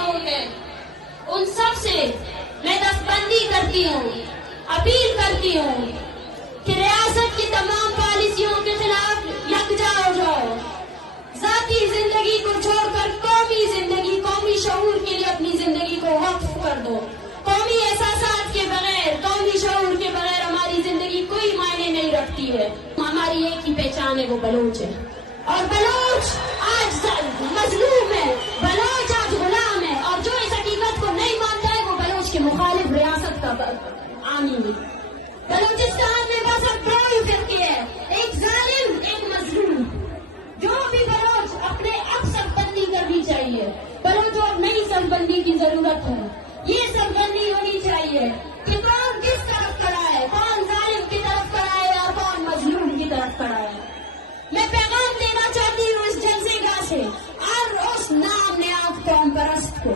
لوگ ہیں ان سب سے میں دستبندی کرتی ہوں، اپیل کرتی ہوں کہ ریاست کی تمام پالیسیوں کے خلاف یکجا ہو جاؤ، ذاتی زندگی کو چھوڑ کر قومی زندگی، قومی شعور کے لیے اپنی زندگی کو وقف کر دو۔ قومی احساسات کے بغیر، قومی شعور کے بغیر ہماری زندگی کوئی معنی نہیں رکھتی ہے۔ ہماری ایک ہی پہچان ہے، وہ بلوچ ہے، اور بلوچ آج مظلوم ہے، بلوچ آج غلام ہے، اور جو اس حقیقت کو نہیں مانتا ہے وہ بلوچ کے مخالف ریاست کا عامل ہے۔ بلوچستان میں بس اب دو ہی فرقے ہیں، ایک ظالم، ایک مظلوم۔ جو بھی بلوچ اپنے اب سب بندی کرنی چاہیے، بلوچوں اب نئی سب بندی کی ضرورت ہے۔ یہ سب بندی ہونی چاہیے کہ کون کس طرف کھڑا ہے، کون ظالم کی طرف کھڑا ہے اور کون مظلوم کی طرف کھڑا ہے۔ میں پیغام دینا چاہتی ہوں اس جلسے گاہ سے اور اس نام نیاز قوم پرست کو،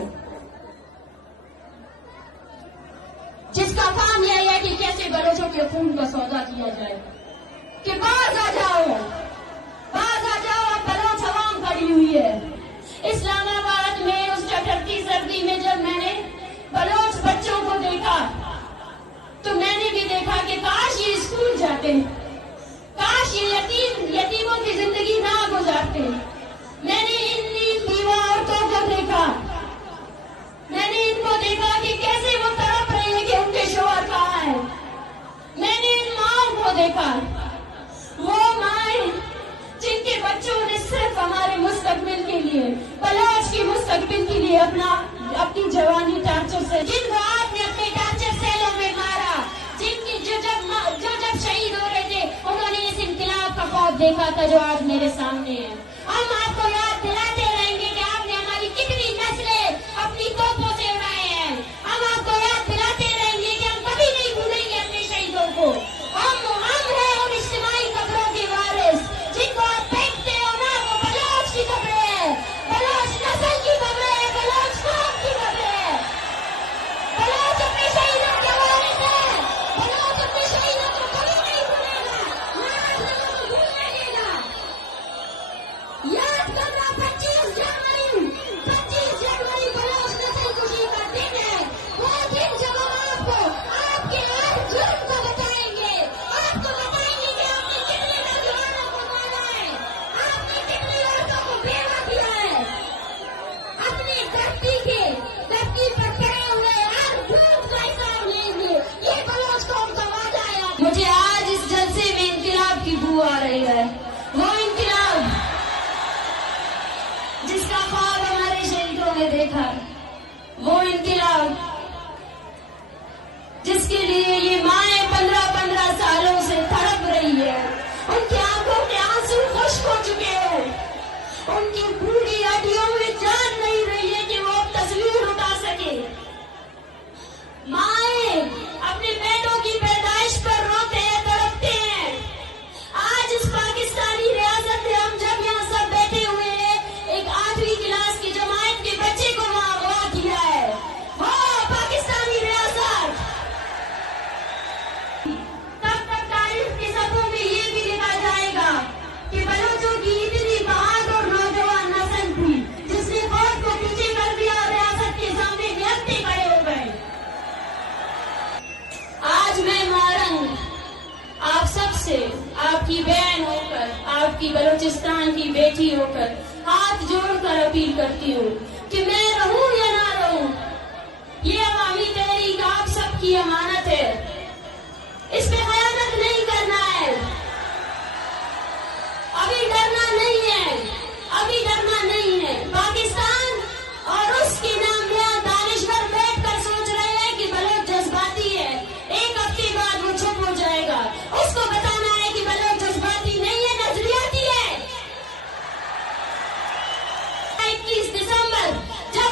جس کا کام یہ ہے کہ کیسے بلوچوں کے خون کا سودا کیا جائے، کہ باز آ جاؤ، باز آ جاؤ، اب بلوچ عوام کھڑی ہوئی ہے۔ اسلام آباد میں اس چٹرتی سردی میں جب میں نے بلوچ بچوں کو دیکھا تو میں نے بھی دیکھا کہ کاش یہ اسکول جاتے، کاش یہ یتیموں کی زندگی نہ گزارتے۔ میں نے ان بیوہ عورتوں کو دیکھا، میں نے ان کو دیکھا کہ کیسے وہ تڑپ رہے ہیں کہ ان کے شوہر کہاں ہیں۔ میں نے ان ماؤں کو دیکھا، وہ مائیں جن کے بچوں نے صرف ہمارے مستقبل کے لیے، بلوچ کی مستقبل کے لیے اپنی جوانی ٹارچر سے، جن کو آپ نے اپنے ٹارچر سیلوں میں مارا، جن کی جو جب شہید ہو رہے تھے انہوں نے اس انقلاب کا خواب دیکھا تھا جو آج میرے سامنے ہے۔ ہم آپ کو یاد دلاتے رہیں گے کہ آپ نے ہماری کتنی نسلیں اپنی توپوں سے اڑائے ہیں۔ ہم آپ کو یاد دلاتے رہیں گے کہ ہم کبھی نہیں بھولیں گے اپنے شہیدوں کو۔ ہم ہیں ان اجتماعی قبروں کے وارث، جن کو آپ پھینکتے ہو نا، وہ بلوچ کی قبریں ہیں، بلوچ نسل کی قبریں ہیں، بلوچ قوم کی قبریں ہیں۔ بلوچ اپنے شہیدوں کے وارث ہیں، بلوچ اپنے شہیدوں کو کبھی نہیں بھولے گا، نہ آج نہ وہ بھولنے دے گا۔ یاد کرنا 25 جنوری بلوچ نسل کشی کا دن ہے، وہ دن جب ہم آپ کو آپ کے ہر جرم کو بتائیں گے، آپ کو بتائیں گے کہ آپ نے کتنے نوجوانوں کو مارا ہے، آپ نے کتنی عورتوں کو بیوہ کیا ہے۔ اپنی دھرتی پر کھڑے ہوئے ہر جھوٹ کا حساب لیں گے، یہ بلوچ قوم کا وعدہ ہے۔ مجھے آج اس جلسے میں انقلاب کی بو آ رہی ہے، وہ انقلاب جس کا خواب ہمارے شہیدوں نے دیکھا، وہ انقلاب جس کے لیے یہ مائیں 15 سالوں سے تڑپ رہی ہے، ان کی آنکھوں کے آنسو خشک ہو چکے ہیں، ان کی بوڑھی ہڈیوں میں جان نہیں رہی ہے کہ وہ تصویر اٹھا سکے۔ مائیں اپنے بیٹوں کی پیدائش پر روتے ہیں، تڑپتے ہیں۔ آج اس پاکستانی ریاست میں ہم جب یہاں سب بیٹھے ہوئے ہیں، ایک 8ویں کلاس کی جماعت کے بچے کو وہاں اغوا کیا ہے، وہ پاکستانی ریاست۔ تب تک تاریخ کے صفحوں میں یہ بھی لکھا جائے گا کہ بلوچوں کی اتنی بہادر نوجوان نسل تھی جس نے فوج کو پیچھے کر دیا اور ریاست کے سامنے نہتے کھڑے ہو گئے۔ آج میں مارنگ آپ سب سے، آپ کی بہن ہو کر، آپ کی بلوچستان کی بیٹی ہو کر ہاتھ جوڑ کر اپیل کرتی ہوں کہ میں رہوں یا نہ رہوں، یہ عوامی تحریک آپ سب کی امانت ہے، اس پہ خیانت نہیں کرنا ہے، ابھی ڈرنا نہیں ہے، ابھی ڈرنا نہیں ہے۔ پاکستان اور اس کے نامیا دانشور بیٹھ کر سوچ رہے ہیں کہ بلوچ جذباتی ہے، ایک ہفتے بعد وہ چپ ہو جائے گا، اس کو بتانا ہے کہ بلوچ جذباتی نہیں ہے، نظریاتی ہے۔ 21 دسمبر جب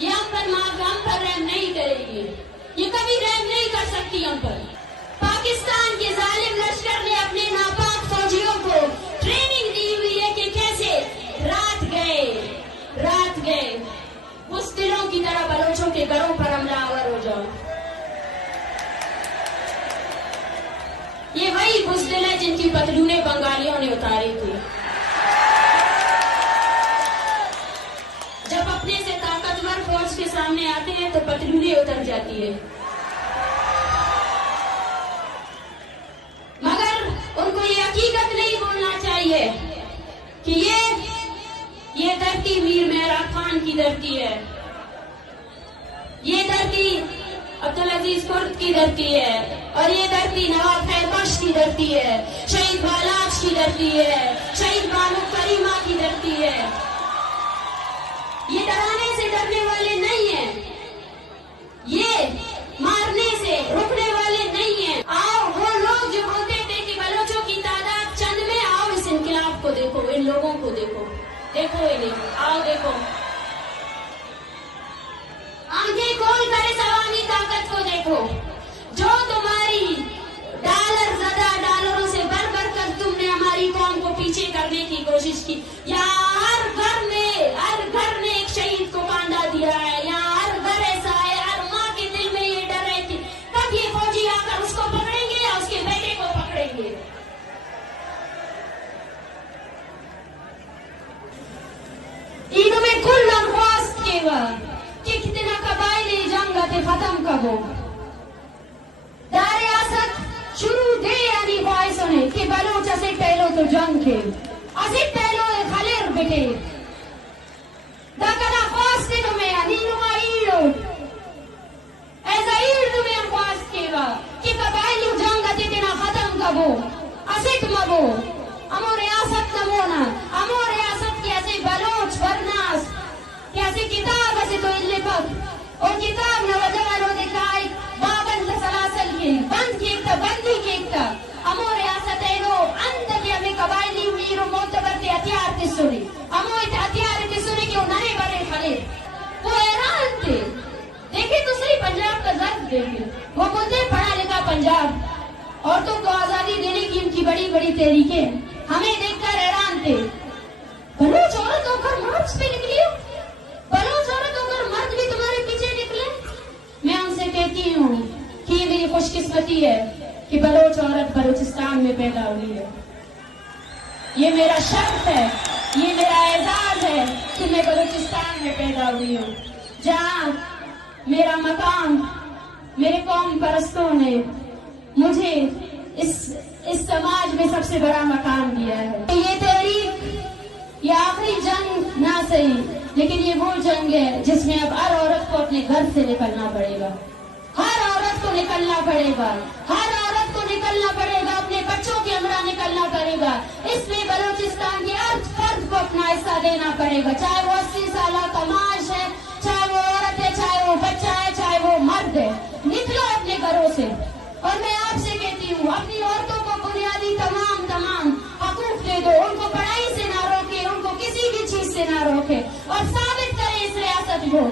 یہ ہم پر رحم نہیں کرے گی، یہ کبھی رحم نہیں کر سکتی ہم پر۔ پاکستان کے ظالم لشکر نے اپنے ناپاک فوجیوں کو ٹریننگ دی ہوئی ہے کہ کیسے رات گئے اس دلوں کی طرح بلوچوں کے گھروں پر حملہ آور ہو جاؤ۔ یہ وہی بزدل ہے جن کی پتلونیں بنگالیوں نے اتاری تھی۔ جب اپنے سے طاقتور فوج کے سامنے آتے ہیں تو پتلونیں اتر جاتی ہے، مگر ان کو یہ حقیقت نہیں بھولنا چاہیے کہ یہ دھرتی میر مہراب خان کی دھرتی ہے، یہ دھرتی عبدالعزیز کرد کی دھرتی ہے، اور یہ دھرتی نواب خیر بخش کی دھرتی ہے، شہید بالاچ کی دھرتی ہے، شہید بانو کریمہ کی دھرتی ہے۔ یہ ڈرانے سے ڈرنے والے نہیں ہیں، یہ مارنے سے رکنے والے نہیں ہیں۔ آؤ وہ لوگ جو بولتے تھے کہ بلوچوں کی تعداد چند میں، آؤ اس انقلاب کو دیکھو، ان لوگوں کو دیکھو انہیں، آؤ دیکھو، آنکھیں کھول کر اس عوامی طاقت کو دیکھو جو تمہاری ڈالروں سے بڑھ کر تم نے ہماری قوم کو پیچھے کرنے کی کوشش کی۔ یہاں ہر گھر نے ایک شہید کو کانڈا دیا ہے، یہاں ہر گھر ایسا ہے، ہر ماں کے دل میں یہ ڈر ہے کہ کب یہ فوجی آ کر اس کو پکڑیں گے یا اس کے بیٹے کو پکڑیں گے۔ عید میں کل درخواست کے بعد کہ کتنا قبائلی جنگ تے ختم کرو، دار آسد شروع دے یعنی خواہشوں نے کہ بلوچ اسے پہلو تو جنگ کے اسے پہلو خلیر بیٹے دکنا خواست تمہیں انینما ایڑو ایسا ایڑ تمہیں خواست کے گا کہ قبائلی جنگ تے تنا ختم کرو، اسے مگو امو ریاست نمونا، امو ریاست کی ایسے بلوچ برناس کہ ایسے کتاب ایسے تو اللہ پاک اور کتاب نوجوانوں دکھائی بابند سلاسل کے بند کیکتا بندی کیکتا امو ریاست اینو اندہ کی ہمیں قبائلی ویرو معتبر تے ہتھیار تے سنی، امو ہتھیار تے سنی کہ وہ نئے بڑے خلیر وہ حیران تھے۔ دیکھیں تو صحیح پنجاب کا ضرب دیکھیں، وہ بولتے پڑھا لکھا پنجاب، عورتوں کو آزادی دینے کی ان کی بڑی بڑی تحریکیں ہمیں دیکھ کر حیران تھے۔ بلوچ عورت ہو کر مارچ پہ نکلی ہو، بلوچ عورت ہو کر مرد بھی تمہارے پیچھے نکلے۔ میں ان سے کہتی ہوں کہ یہ میری خوش قسمتی ہے کہ بلوچ عورت بلوچستان میں پیدا ہوئی ہے، یہ میرا شرف ہے، یہ میرا اعزاز ہے کہ میں بلوچستان میں پیدا ہوئی ہوں، جہاں میرا مقام میرے قوم پرستوں نے مجھے اس سماج میں سب سے بڑا مقام دیا ہے۔ یہ تحریک، یہ آخری جنگ نہ صحیح لیکن یہ وہ جنگ ہے جس میں اب ہر عورت کو اپنے گھر سے نکلنا پڑے گا، ہر عورت کو نکلنا پڑے گا، ہر عورت کو نکلنا پڑے گا، اپنے بچوں کے ہمراہ نکلنا پڑے گا۔ اس میں بلوچستان کے ہر فرد کو اپنا حصہ دینا پڑے گا، چاہے وہ 80 سالہ کماش ہے، چاہے وہ عورت ہے، چاہے وہ بچہ ہے، چاہے وہ مرد ہے، نکلو اپنے گھروں سے۔ اور میں آپ سے کہتی ہوں اپنی عورتوں کو بنیادی تمام حقوق دے دو، ان کو پڑھائی سے نہ روکے، ان کو کسی بھی چیز سے نہ روکے، اور ثابت کریں اس ریاست کو